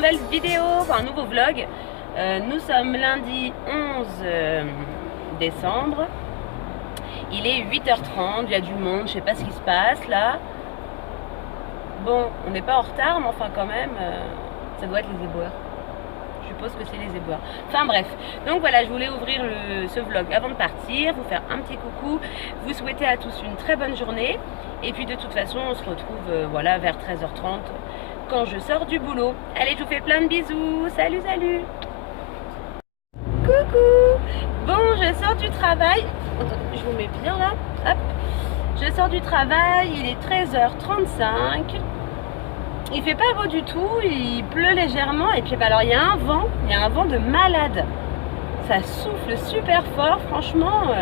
nouvelle vidéo, enfin un nouveau vlog. Nous sommes lundi 11 décembre. Il est 8h30, il y a du monde, je sais pas ce qui se passe là. Bon, on n'est pas en retard, mais enfin quand même, ça doit être les éboueurs. Je suppose que c'est les éboueurs. Enfin bref, donc voilà, je voulais ouvrir ce vlog avant de partir, vous faire un petit coucou, vous souhaiter à tous une très bonne journée. Et puis de toute façon, on se retrouve voilà, vers 13h30 quand je sors du boulot. Allez, je vous fais plein de bisous. Salut, salut. Coucou. Bon, je sors du travail. Attendez, je vous mets bien là. Hop. Je sors du travail, il est 13h35. Il fait pas beau du tout, il pleut légèrement. Et puis bah, alors il y a un vent de malade. Ça souffle super fort, franchement.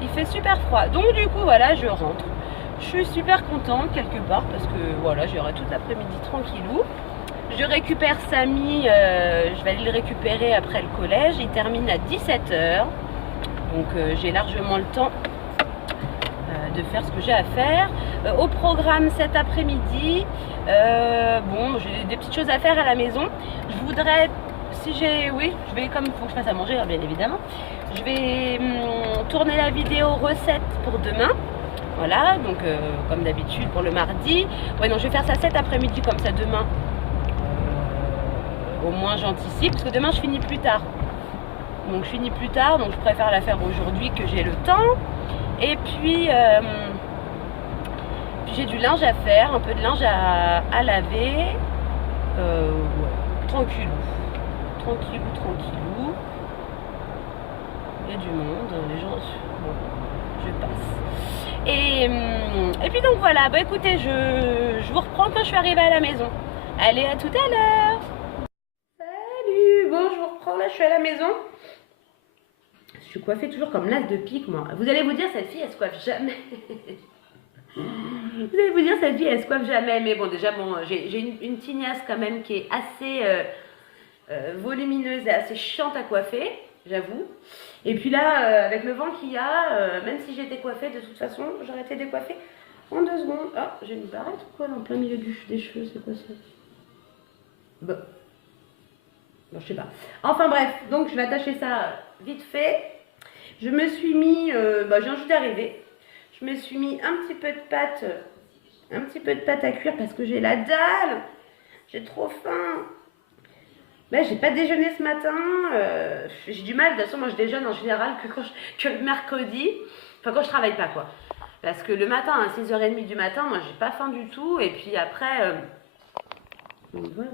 Il fait super froid. Donc du coup voilà, je rentre. Je suis super contente quelque part parce que voilà, j'aurai toute l'après-midi tranquillou. Je récupère Samy, je vais aller le récupérer après le collège. Il termine à 17h. Donc j'ai largement le temps de faire ce que j'ai à faire. Au programme cet après-midi, bon, j'ai des petites choses à faire à la maison. Je voudrais, oui, je vais, comme il faut que je fasse à manger, bien évidemment, je vais tourner la vidéo recette pour demain. Voilà, donc comme d'habitude pour le mardi. Ouais, non, je vais faire ça cet après-midi, comme ça demain. Au moins j'anticipe, parce que demain je finis plus tard. Donc je finis plus tard, donc je préfère la faire aujourd'hui que j'ai le temps. Et puis, j'ai du linge à faire, un peu de linge à laver. Ouais, tranquillou. Tranquillou. Il y a du monde, les gens... Bon, je passe. Et puis donc voilà, bah écoutez, je vous reprends quand je suis arrivée à la maison. Allez, à tout à l'heure. Salut, bon, je vous reprends, là je suis à la maison. Je suis coiffée toujours comme l'as de pique, moi. Vous allez vous dire, cette fille, elle se coiffe jamais. Vous allez vous dire, cette fille, elle se coiffe jamais. Mais bon, déjà, bon, j'ai une tignasse quand même qui est assez volumineuse et assez chiante à coiffer, j'avoue. Et puis là, avec le vent qu'il y a, même si j'étais coiffée, de toute façon, j'aurais été décoiffée en 2 secondes. Ah, j'ai une barrette ou quoi, dans plein milieu des cheveux, c'est quoi ça? Bon, je sais pas. Enfin bref, donc je vais attacher ça vite fait. Je me suis mis, je viens juste d'arriver. Je me suis mis un petit peu de pâte à cuire parce que j'ai la dalle. J'ai trop faim. Ben, j'ai pas déjeuné ce matin. J'ai du mal, de toute façon, moi je déjeune en général que le mercredi. Enfin, quand je travaille pas, quoi. Parce que le matin, à 6h30 du matin, moi j'ai pas faim du tout. Et puis après. Voilà.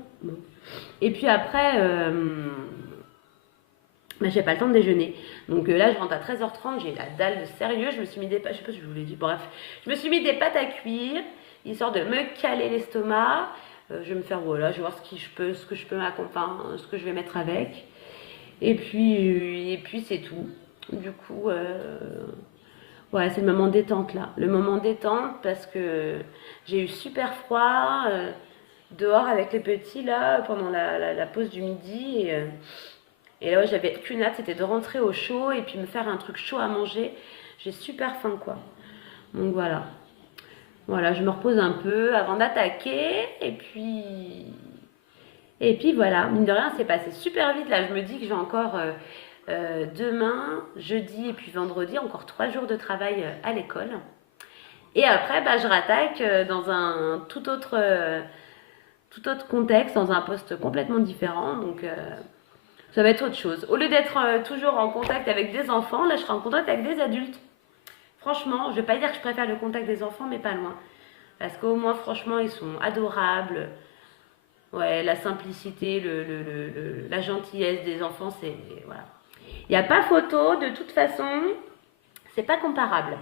Et puis après. Mais j'ai pas le temps de déjeuner. Donc là, je rentre à 13h30, j'ai la dalle de sérieux. Je me suis mis des pâtes, je sais pas si je vous l'ai dit, bref. Je me suis mis des pâtes à cuire, histoire de me caler l'estomac. Je vais me faire, voilà, je vais voir ce que je peux m'accompagner, ce que je vais mettre avec. Et puis c'est tout. Du coup, ouais, c'est le moment détente là. Le moment détente parce que j'ai eu super froid dehors avec les petits là, pendant la pause du midi. Et là, j'avais qu'une hâte, c'était de rentrer au chaud et puis me faire un truc chaud à manger. J'ai super faim, quoi. Donc voilà. Voilà, je me repose un peu avant d'attaquer. Et puis voilà, mine de rien, c'est passé super vite. Là, je me dis que j'ai encore demain, jeudi et puis vendredi, encore 3 jours de travail à l'école. Et après, bah, je rattaque dans un tout autre contexte, dans un poste complètement différent. Donc... ça va être autre chose. Au lieu d'être toujours en contact avec des enfants, là je serai en contact avec des adultes. Franchement, je ne vais pas dire que je préfère le contact des enfants, mais pas loin. Parce qu'au moins, franchement, ils sont adorables. Ouais, la simplicité, la gentillesse des enfants, c'est... Voilà. Il n'y a pas photo, de toute façon, c'est pas comparable.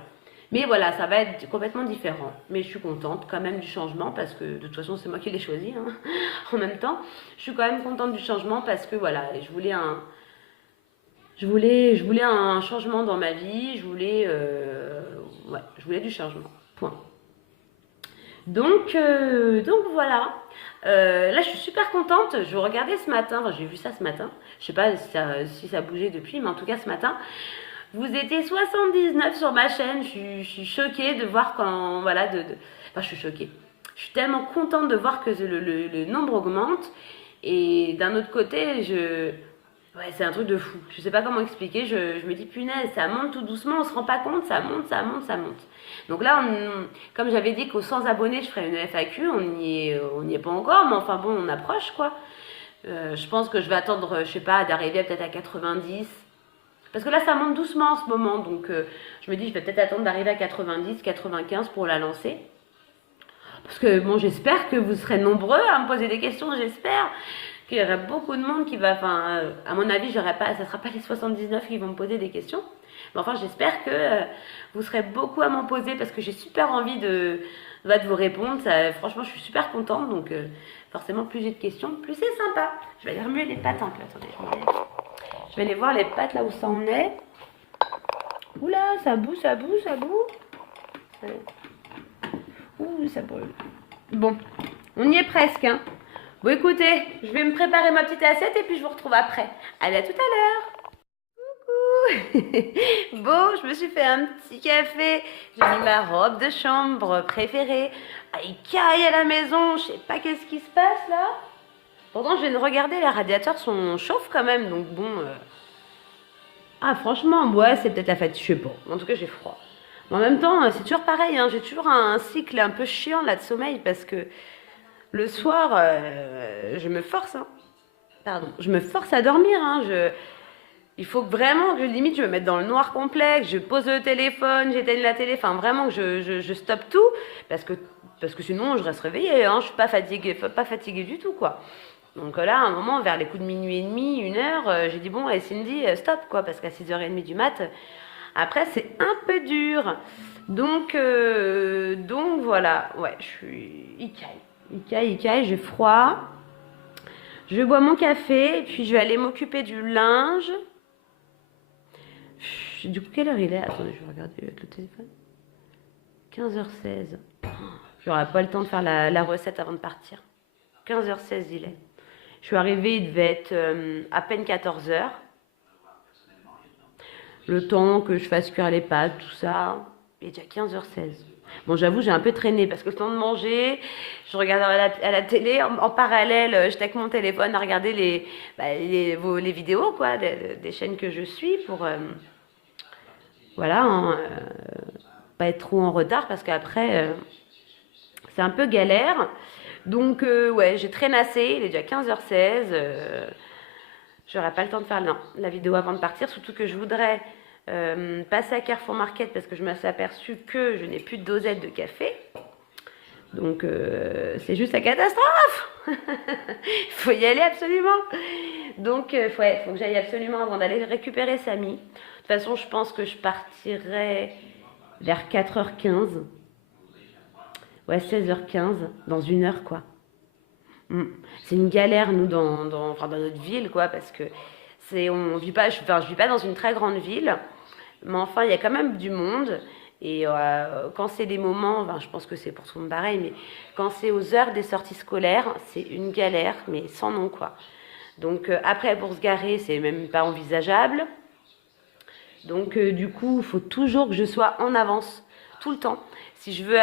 Mais voilà, ça va être complètement différent. Mais je suis contente quand même du changement parce que de toute façon, c'est moi qui l'ai choisi. Hein. En même temps, je suis quand même contente du changement parce que voilà, je voulais un changement dans ma vie. Je voulais du changement. Point. Donc voilà. Là, je suis super contente. Je regardais ce matin, enfin, j'ai vu ça ce matin. Je sais pas si ça a bougé depuis, mais en tout cas ce matin. Vous étiez 79 sur ma chaîne, je suis choquée de voir quand, voilà, enfin je suis choquée. Je suis tellement contente de voir que le nombre augmente. Et d'un autre côté, ouais, c'est un truc de fou. Je sais pas comment expliquer. Je me dis, punaise, ça monte tout doucement, on se rend pas compte, ça monte, ça monte, ça monte. Donc là, comme j'avais dit qu'aux 100 abonnés, je ferais une FAQ, on n'y est pas encore, mais enfin bon, on approche quoi. Je pense que je vais attendre, je sais pas, d'arriver peut-être à 90. Parce que là, ça monte doucement en ce moment. Donc je me dis, je vais peut-être attendre d'arriver à 90, 95 pour la lancer. Parce que bon, j'espère que vous serez nombreux à me poser des questions, j'espère qu'il y aura beaucoup de monde qui va, enfin, à mon avis, ça ne sera pas les 79 qui vont me poser des questions. Mais enfin, j'espère que vous serez beaucoup à m'en poser parce que j'ai super envie de vous répondre. Ça, franchement, je suis super contente. Donc, forcément, plus j'ai de questions, plus c'est sympa. Je vais aller remuer les pattes un peu. Attendez, je vais aller voir les pattes là où ça en est. Oula, ça boue, ça boue, ça boue. Ouh, ça brûle. Bon, on y est presque, hein. Bon, écoutez, je vais me préparer ma petite assiette et puis je vous retrouve après. Allez, à tout à l'heure. Coucou. Bon, je me suis fait un petit café. J'ai mis ma robe de chambre préférée. Ah, il caille à la maison. Je sais pas qu'est-ce qui se passe là. Pourtant, je viens de regarder, les radiateurs sont chauffe quand même. Donc bon... Ah, franchement, ouais, c'est peut-être la fatigue. Je sais pas. En tout cas, j'ai froid. Mais en même temps, c'est toujours pareil. Hein. J'ai toujours un cycle un peu chiant là de sommeil parce que... Le soir, je me force, hein. Pardon, je me force à dormir, hein. Il faut vraiment que limite je me mette dans le noir complet, que je pose le téléphone, j'éteigne la télé, enfin vraiment que je stoppe tout, parce que sinon je reste réveillée, hein. Je suis pas fatiguée du tout, quoi. Donc là, à un moment, vers les coups de minuit et demi, 1h, j'ai dit bon, allez Cindy, stop, quoi, parce qu'à 6h30 du mat, après c'est un peu dur. Donc voilà, ouais, il caille, j'ai froid. Je bois mon café, puis je vais aller m'occuper du linge. Du coup, quelle heure il est? Attendez, je vais regarder avec le téléphone. 15h16. J'aurai pas le temps de faire la recette avant de partir. 15h16 il est. Je suis arrivée, il devait être à peine 14h. Le temps que je fasse cuire les pâtes, tout ça, il est déjà 15h16. Bon, j'avoue, j'ai un peu traîné parce que le temps de manger, je regardais à la télé, en parallèle, j'étais avec mon téléphone à regarder les vidéos, quoi, des chaînes que je suis pour, voilà, hein, pas être trop en retard parce qu'après, c'est un peu galère. Donc, ouais, j'ai traînassé, il est déjà 15h16. J'aurai pas le temps de faire la vidéo avant de partir, surtout que je voudrais passer à Carrefour Market parce que je me suis aperçue que je n'ai plus de dosette de café. Donc, c'est juste la catastrophe. Il faut y aller absolument. Donc, ouais, faut que j'aille absolument avant d'aller récupérer Samy. De toute façon, je pense que je partirai vers 4h15. Ouais, 16h15, dans 1h, quoi. C'est une galère, nous, dans notre ville, quoi, parce que je vis pas dans une très grande ville, mais enfin, il y a quand même du monde. Et quand c'est des moments, enfin, je pense que c'est pour tout le monde pareil, mais quand c'est aux heures des sorties scolaires, c'est une galère, mais sans nom, quoi. Donc après, pour se garer, c'est même pas envisageable. Donc du coup, il faut toujours que je sois en avance, tout le temps. Si je dois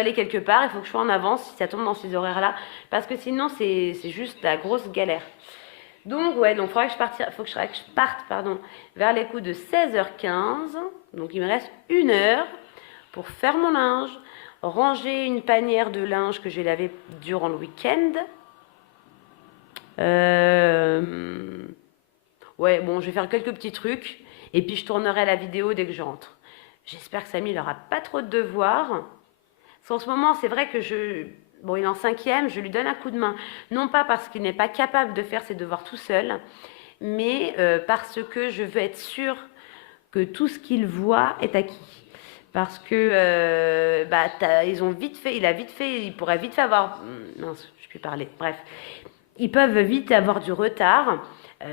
aller quelque part, il faut que je sois en avance si ça tombe dans ces horaires-là, parce que sinon, c'est juste la grosse galère. Donc, ouais, donc il faut que je parte, vers les coups de 16h15. Donc, il me reste 1h pour faire mon linge, ranger une panière de linge que je vais laver durant le week-end. Ouais, bon, je vais faire quelques petits trucs, et puis je tournerai la vidéo dès que je rentre. J'espère que Samy n'aura pas trop de devoirs. Parce qu'en ce moment, c'est vrai que bon, il est en 5e, je lui donne un coup de main. Non pas parce qu'il n'est pas capable de faire ses devoirs tout seul, mais parce que je veux être sûre que tout ce qu'il voit est acquis. Parce que il pourrait vite fait avoir... Non, je ne peux plus parler. Bref, ils peuvent vite avoir du retard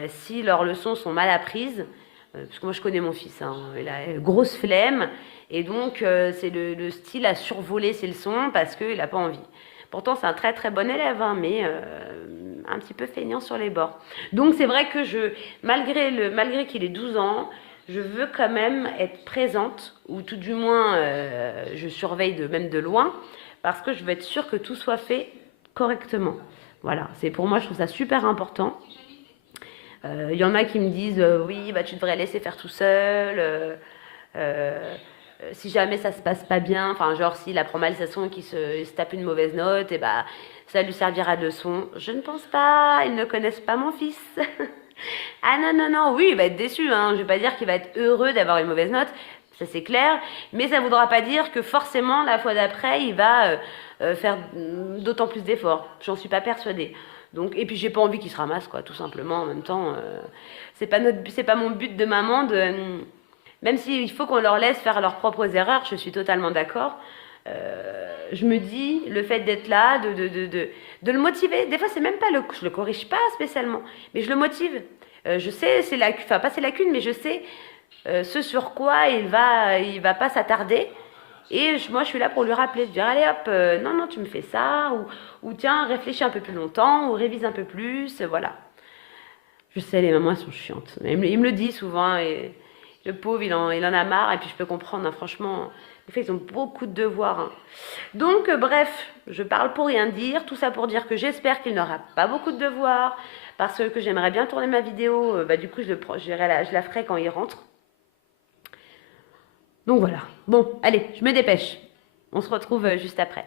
si leurs leçons sont mal apprises. Parce que moi, je connais mon fils, hein, il a une grosse flemme. Et donc, c'est le style à survoler ses leçons parce qu'il n'a pas envie. Pourtant, c'est un très très bon élève, hein, mais un petit peu feignant sur les bords. Donc, c'est vrai que malgré qu'il ait 12 ans, je veux quand même être présente, ou tout du moins, je surveille même de loin, parce que je veux être sûre que tout soit fait correctement. Voilà, c'est pour moi, je trouve ça super important. Il y en a qui me disent oui, bah, tu devrais laisser faire tout seul. Si jamais ça se passe pas bien, enfin genre s'il apprend mal sa leçon et qu'il se tape une mauvaise note, et bah ça lui servira de leçon. Je ne pense pas, ils ne connaissent pas mon fils. Ah non, non, non, oui, il va être déçu, hein. Je vais pas dire qu'il va être heureux d'avoir une mauvaise note, ça c'est clair, mais ça voudra pas dire que forcément la fois d'après il va faire d'autant plus d'efforts. J'en suis pas persuadée. Donc, et puis j'ai pas envie qu'il se ramasse, quoi, tout simplement. En même temps, c'est pas mon but de maman de même s'il faut qu'on leur laisse faire leurs propres erreurs, je suis totalement d'accord. Je me dis, le fait d'être là, de le motiver, des fois c'est même pas je le corrige pas spécialement, mais je le motive. Je sais, enfin pas ses lacunes, mais je sais ce sur quoi il va pas s'attarder. Et moi je suis là pour lui rappeler, de dire allez hop, non, non, tu me fais ça, ou tiens, réfléchis un peu plus longtemps, ou révise un peu plus, voilà. Je sais, les mamans elles sont chiantes. Il me le dit souvent, et le pauvre, il en a marre, et puis je peux comprendre, hein, franchement, des fois, ils ont beaucoup de devoirs. Hein. Donc, bref, je parle pour rien dire, tout ça pour dire que j'espère qu'il n'aura pas beaucoup de devoirs, parce que j'aimerais bien tourner ma vidéo, du coup, je la ferai quand il rentre. Donc voilà, bon, allez, je me dépêche. On se retrouve juste après.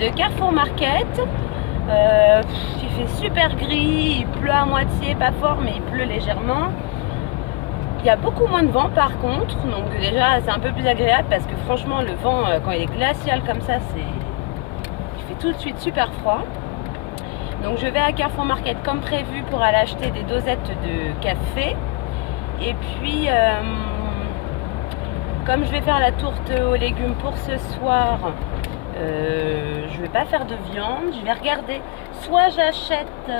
de Carrefour Market. Il fait super gris, il pleut à moitié, pas fort mais il pleut légèrement. Il y a beaucoup moins de vent par contre, donc déjà c'est un peu plus agréable parce que franchement le vent quand il est glacial comme ça, il fait tout de suite super froid. Donc je vais à Carrefour Market comme prévu pour aller acheter des dosettes de café. Et puis, comme je vais faire la tourte aux légumes pour ce soir, je vais pas faire de viande. Je vais regarder, soit j'achète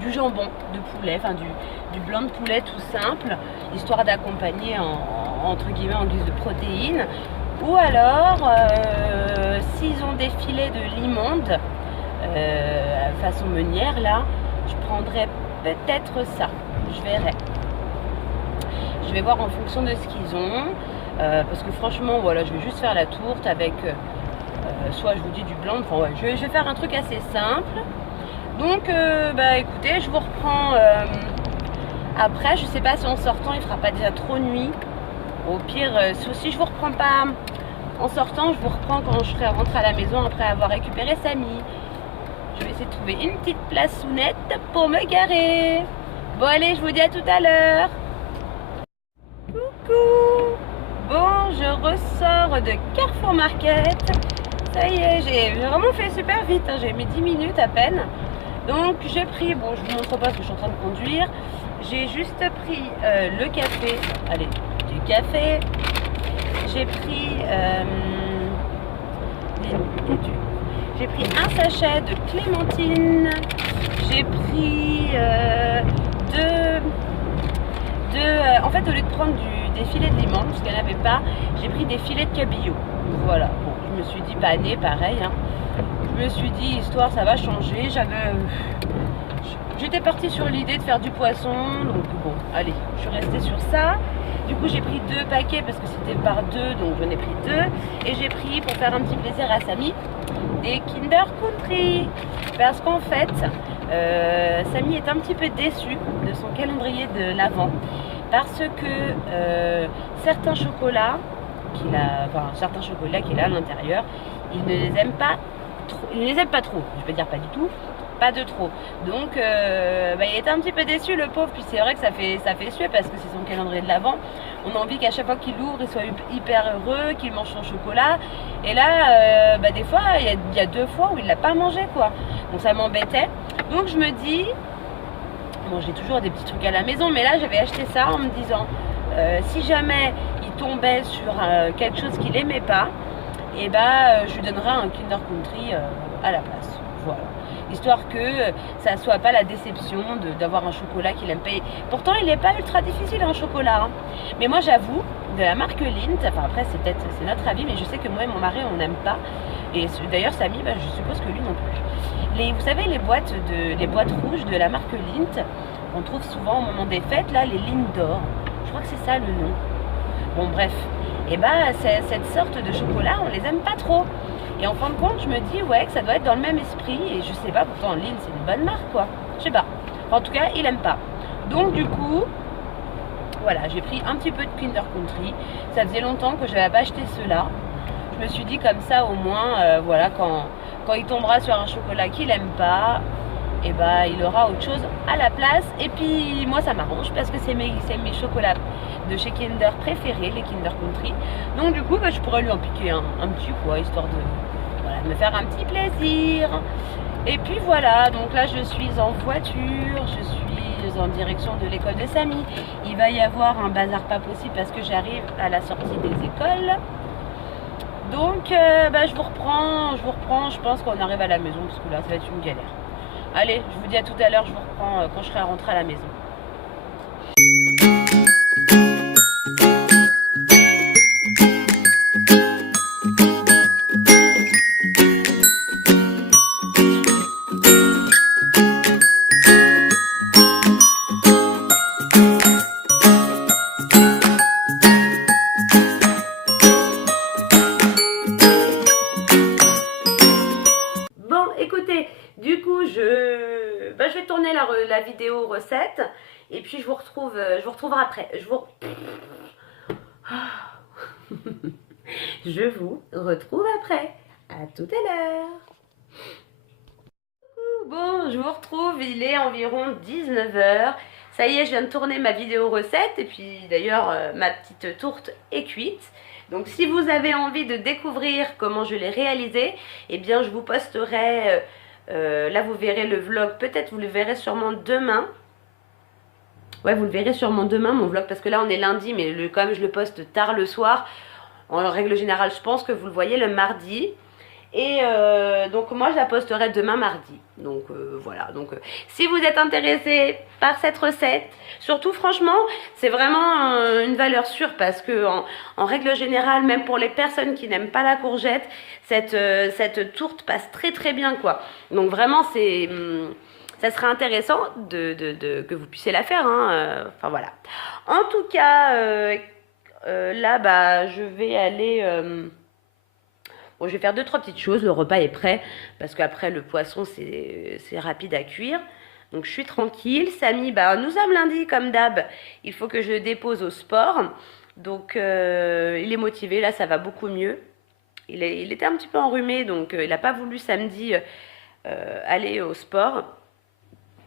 du jambon de poulet, enfin du blanc de poulet tout simple, histoire d'accompagner entre guillemets en guise de protéines, ou alors s'ils ont des filets de limonde façon meunière là, je prendrai peut-être ça, je verrai. Je vais voir en fonction de ce qu'ils ont, parce que franchement voilà, je vais juste faire la tourte avec soit je vous dis du blanc, enfin ouais, je vais faire un truc assez simple. Donc bah écoutez, je vous reprends après. Je sais pas si en sortant il fera pas déjà trop nuit. Au pire, si je vous reprends pas en sortant, je vous reprends quand je serai rentrée à la maison après avoir récupéré Samy. Je vais essayer de trouver une petite place nette pour me garer. Bon allez, je vous dis à tout à l'heure. Coucou. Bon, je ressors de Carrefour Market. Ça y est, j'ai vraiment fait super vite, hein. J'ai mis 10 minutes à peine. Donc j'ai pris, bon je vous montre pas parce que je suis en train de conduire. J'ai juste pris le café. Allez, du café. J'ai pris un sachet de clémentine. J'ai pris en fait, au lieu de prendre des filets de limon, parce qu'elle n'avait pas, j'ai pris des filets de cabillaud. Voilà, bon, je me suis dit pané, pareil, hein. Je me suis dit, histoire, ça va changer. J'étais partie sur l'idée de faire du poisson, donc bon, allez, je suis restée sur ça. Du coup, j'ai pris 2 paquets parce que c'était par 2, donc j'en ai pris 2. Et j'ai pris, pour faire un petit plaisir à Samy, des Kinder Country. Parce qu'en fait, Samy est un petit peu déçu de son calendrier de l'Avent. Parce que certains chocolats qu'il a à l'intérieur, il ne les aime pas trop. Il ne les aime pas trop, je veux dire pas du tout. Pas de trop. Donc il était un petit peu déçu le pauvre, puis c'est vrai que ça fait suer parce que c'est son calendrier de l'Avent. On a envie qu'à chaque fois qu'il l'ouvre, il soit hyper heureux, qu'il mange son chocolat. Et là, des fois, il y a 2 fois où il l'a pas mangé quoi. Donc ça m'embêtait. Donc je me dis, bon j'ai toujours des petits trucs à la maison, mais là j'avais acheté ça en me disant, si jamais il tombait sur quelque chose qu'il aimait pas, et je lui donnerai un Kinder Country à la place. Voilà. Histoire que ça soit pas la déception d'avoir un chocolat qu'il aime pas. Pourtant il n'est pas ultra difficile un chocolat, hein. Mais moi j'avoue, de la marque Lindt, enfin après c'est notre avis, mais je sais que moi et mon mari on n'aime pas. Et d'ailleurs Samy, je suppose que lui non plus. Vous savez les boîtes rouges de la marque Lindt, on trouve souvent au moment des fêtes là, les Lindor. Je crois que c'est ça le nom. Bon bref, et cette sorte de chocolat on les aime pas trop. Et en fin de compte, je me dis, ouais, que ça doit être dans le même esprit. Et je sais pas, pourtant, Lindt, c'est une bonne marque, quoi. Je sais pas. Enfin, en tout cas, il aime pas. Donc, du coup, voilà, j'ai pris un petit peu de Kinder Country. Ça faisait longtemps que je n'avais pas acheté ceux-là. Je me suis dit, comme ça, au moins, voilà, quand il tombera sur un chocolat qu'il aime pas, il aura autre chose à la place. Et puis, moi, ça m'arrange parce que c'est mes chocolats de chez Kinder préférés, les Kinder Country. Donc, du coup, je pourrais lui en piquer un petit, quoi, histoire de me faire un petit plaisir. Et puis voilà, donc là je suis en voiture, je suis en direction de l'école de Samy. Il va y avoir un bazar pas possible parce que j'arrive à la sortie des écoles. Donc je vous reprends, je pense qu'on arrive à la maison parce que là ça va être une galère. Allez, je vous dis à tout à l'heure, je vous reprends quand je serai rentrée à la maison. Écoutez, du coup, je vais tourner la vidéo recette et puis je vous retrouve après. Je vous retrouve après. À tout à l'heure. Bon, je vous retrouve, il est environ 19 h. Ça y est, je viens de tourner ma vidéo recette et puis d'ailleurs ma petite tourte est cuite. Donc si vous avez envie de découvrir comment je l'ai réalisée, eh bien je vous posterai, là vous verrez le vlog, peut-être vous le verrez sûrement demain. Ouais, vous le verrez sûrement demain, mon vlog, parce que là, on est lundi, mais comme je le poste tard le soir, en règle générale, je pense que vous le voyez le mardi. Et donc moi je la posterai demain mardi. Donc voilà, donc si vous êtes intéressé par cette recette, surtout franchement c'est vraiment une valeur sûre parce que en règle générale, même pour les personnes qui n'aiment pas la courgette, cette tourte passe très très bien quoi. Donc vraiment ça serait intéressant que vous puissiez la faire. Hein, enfin voilà. En tout cas, là bah je vais aller... Bon, je vais faire 2-3 petites choses, le repas est prêt, parce qu'après le poisson c'est rapide à cuire. Donc je suis tranquille. Samy, bah, nous sommes lundi comme d'hab, il faut que je le dépose au sport. Donc il est motivé, là ça va beaucoup mieux. Il était un petit peu enrhumé, donc il n'a pas voulu samedi aller au sport.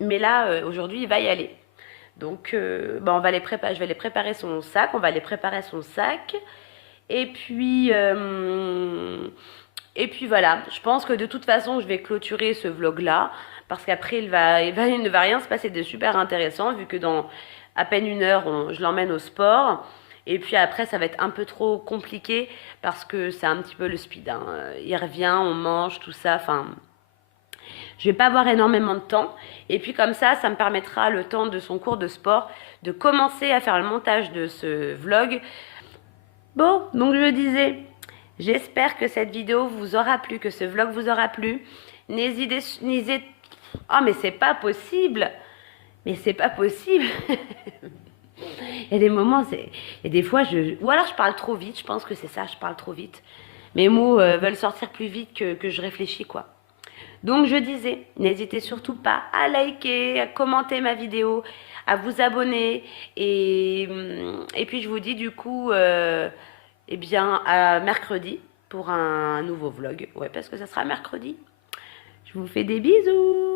Mais là, aujourd'hui, il va y aller. Donc bah, je vais les préparer son sac, on va aller préparer son sac. Et puis voilà, je pense que de toute façon, je vais clôturer ce vlog-là, parce qu'après, il ne va rien se passer de super intéressant, vu que dans à peine 1 heure, je l'emmène au sport. Et puis après, ça va être un peu trop compliqué, parce que c'est un petit peu le speed. Hein. Il revient, on mange, tout ça, enfin... Je vais pas avoir énormément de temps. Et puis comme ça me permettra, le temps de son cours de sport, de commencer à faire le montage de ce vlog. Bon, donc je disais, j'espère que cette vidéo vous aura plu, que ce vlog vous aura plu. N'hésitez... Oh, mais c'est pas possible! Mais c'est pas possible! Il y a des moments, il y a des fois, ou alors je parle trop vite, je pense que c'est ça, je parle trop vite. Mes mots veulent sortir plus vite que je réfléchis, quoi. Donc je disais, n'hésitez surtout pas à liker, à commenter ma vidéo, à vous abonner. Et puis je vous dis du coup, eh bien, à mercredi pour un nouveau vlog. Ouais, parce que ça sera mercredi. Je vous fais des bisous.